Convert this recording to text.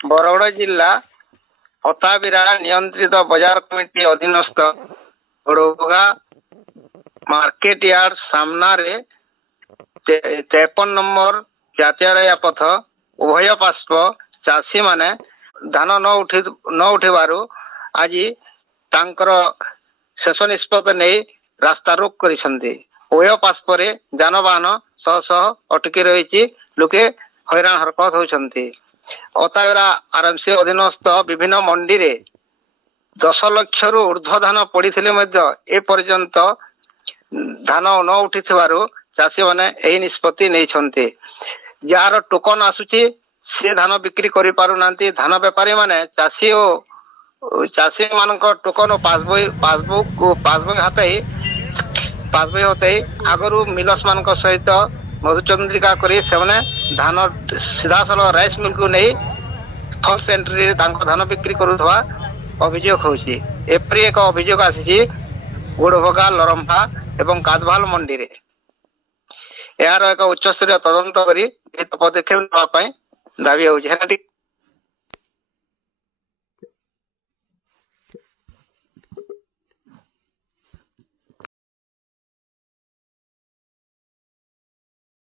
ବରଗଡ଼ ଜିଲ୍ଲା ଅତାବିରା ନିୟନ୍ତ୍ରିତ ବଜାର କମିଟି ଅଧୀନସ୍ଥ ଘୋଡ଼ଭଗା ମାର୍କେଟ ୟାର୍ଡ ସାମ୍ନାରେ 53 ନମ୍ବର ଜାତୀୟ ପଥ ଉଭୟ ପାର୍ଶ୍ୱ ଚାଷୀମାନେ ଧାନ ନ ଉଠିବାରୁ ଆଜି ତାଙ୍କର ଶେଷ ନିଷ୍ପତ୍ତି ନେଇ ରାସ୍ତା ରୋକ କରିଛନ୍ତି। ଉଭୟ ପାର୍ଶ୍ୱରେ ଯାନବାହନ ଶହ ଶହ ଅଟକି ରହିଛି। ଲୋକେ ହଇରାଣ ହରକତ ହେଉଛନ୍ତି। ଅତାବିରା ଆରଏମସି ଅଧୀନସ୍ଥ ବିଭିନ୍ନ ମଣ୍ଡିରେ 10 ଲକ୍ଷରୁ ଉର୍ଦ୍ଧ୍ୱ ଧାନ ପଡ଼ିଥିଲେ ମଧ୍ୟ ଏପର୍ଯ୍ୟନ୍ତ ଧାନ ନ ଉଠିଥିବାରୁ ଚାଷୀମାନେ ଏହି ନିଷ୍ପତ୍ତି ନେଇଛନ୍ତି। ଯାହାର ଟୋକନ ଆସୁଛି ସେ ଧାନ ବିକ୍ରି କରିପାରୁନାହାନ୍ତି। ଧାନ ବେପାରୀ ମାନେ ଚାଷୀ ମାନଙ୍କ ଟୋକନ ପାସବୁକ୍ ହାତେଇ ଆଗରୁ ମିଲର୍ସ ମାନଙ୍କ ସହିତ ମଧୁଚନ୍ଦ୍ରିକା କରି ସେମାନେ ଧାନ ସିଧାସଳଖ ରାଇସ୍ ମିଲକୁ ନେଇ ଫର୍ଷ୍ଟ ଏଣ୍ଟ୍ରିରେ ତାଙ୍କ ଧାନ ବିକ୍ରି କରୁଥିବା ଅଭିଯୋଗ ହେଉଛି। ଏପରି ଏକ ଅଭିଯୋଗ ଆସିଛି ଗୋଡ଼ଭଗା, ଲରମ୍ପା ଏବଂ କାଦଭାଲ ମଣ୍ଡିରେ। ଏହାର ଏକ ଉଚ୍ଚସ୍ତରୀୟ ତଦନ୍ତ କରି ପଦକ୍ଷେପ ନେବା ପାଇଁ ଦାବି ହେଉଛି।